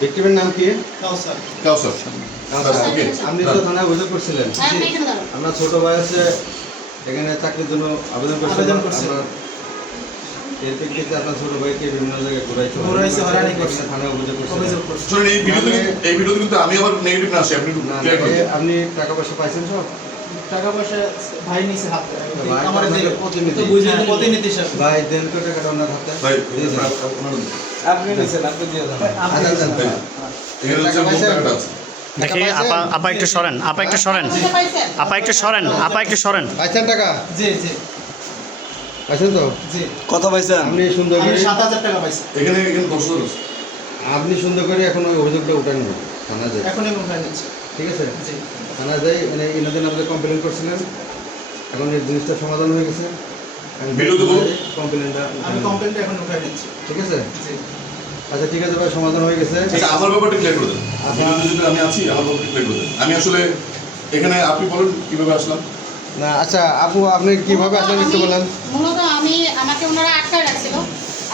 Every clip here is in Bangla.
ভিক্টিমের নাম কি? কাউসার। কাউসার। ওকে। আপনি তো থানায় অভিযোগ করছিলেন। আপনার ছোট ভাই আছে এখানে চাকরির জন্য আবেদন করছেন। এর প্রেক্ষিতে আপনার ছোট ভাইকে বিভিন্ন জায়গায় ঘুরাইছে, হয়রানি করছে, থানায় অভিযোগ করছে। শুনুন, এই ভিডিওতে কিন্তু আমি আবার নেগেটিভ না আসি, আপনি ক্লিয়ার করুন। আপনি টাকা পয়সা পাইছেন সব? টাকা পয়সা ভাই নিছে হাতে। আমার যে প্রতিনিধি প্রতিনিধি সাহেব ভাই দেন তো টাকাটা ওনার হাতে। ভাই আপনি নিছেন, আপনি দিয়ে দেন। এখানে হচ্ছে কোন টাকাটা আছে? দেখি আপা একটু সরেন, আপা একটু সরেন, আপা একটু সরেন, আপা একটু সরেন। পাইছেন টাকা? জি জি পাইছেন তো? জি। কত পাইছেন? আপনি সুন্দর আমি করে ৭,০০০ টাকা পাইছি। এখানে 10,000 আছে। আপনি সুন্দর করে এখন ওই অভিযোগটা উঠান না থানা যায়, এখনই উঠাই নিচ্ছি। ঠিক আছে? জি। থানা যাই মানে ইনাদের আমাদের কমপ্লেন করছিলেন, এখন এই জিনিসটা সমাধান হয়ে গেছে। ভিডিওতে বলুন। কমপ্লেনটা আমি কমপ্লেনটা এখন উঠাই নিচ্ছি। ঠিক আছে? জি। আচ্ছা ঠিক আছে ভাই, সমাধান হয়ে গেছে। আচ্ছা, আমার ব্যাপারটা ক্লিয়ার করে দেন। ভিডিওতে যদি আমি আছি, আমার ব্যাপারটা ক্লিয়ার করে দেন। আমি আসলে এখানে আপনি বলুন কিভাবে আসলাম। না আচ্ছা আপু, আপনি কিভাবে আসলেন একটু বলেন। মূলত আমাকে ওনারা আটকায় রাখছিল।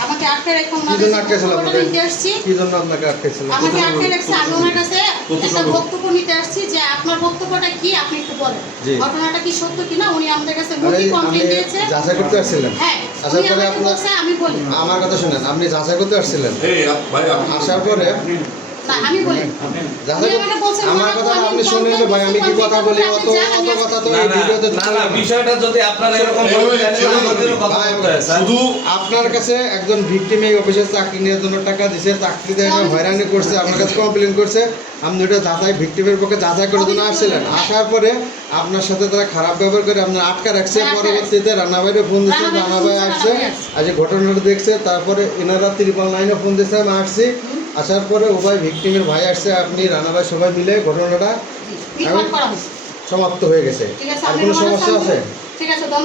আমাকে আটকায় রেখে কি জন্য আটকাইছিল আপনাকে? নিতে আসছি। কি জন্য আপনাকে আটকাইছিল? আমাকে আটকায় রাখছে, আমি ওনার কাছে একটা বক্তব্য নিতে আসছি যে আপনার বক্তব্যটা কি আপনি একটু বলেন। জি। ঘটনাটা কি সত্য কিনা উনি আমাদের কাছে আরে, মুখে আপনি কমপ্লেইন দিয়েছে। যাচাই করতে আসছিলেন? হ্যাঁ, আসার উনি পরে আমাকে আপনার বলছে আমি বলি। আমার কথা শুনেন, আপনি যাচাই করতে আসছিলেন? এই ভাই আপনি আসার পরে না আমি বলি। যাচাই উনি আমাকে বলছেন, আমার কথা আপনি শুনলেন ভাই, আমি কি কথা বলি অত কথা তো এই ভিডিওতে বিষয়টা যদি আপনারা এরকম শুধু আপনার কাছে একজন ভিকটিম এই অফিসে চাকরি নেওয়ার জন্য টাকা দিছে, চাকরি দিয়ে হয়রানি করছে, আপনার কাছে কমপ্লেন করছে, আপনি ওটা যাচাই ভিকটিমের পক্ষে যাচাই করার জন্য আসছিলেন। আসার পরে আপনার সাথে তারা খারাপ ব্যবহার করে আপনার আটকা রাখছে। পরবর্তীতে রান্নাবাড়িতে ফোন দিচ্ছে, রান্নাবাড়ি আসছে, আজ ঘটনাটা দেখছে, তারপরে এনারা 999 ফোন দিচ্ছে, আমি আসছি। আসার পরে উভয় ভিকটিমের ভাই আসছে, আপনি রান্নাবাড়ি সবাই মিলে ঘটনাটা রিপোর্ট করা হয়েছে। সমাপ্ত হয়ে গেছে। ঠিক আছে, আর আপনি কোনো সমস্যা আছে? ঠিক আছে।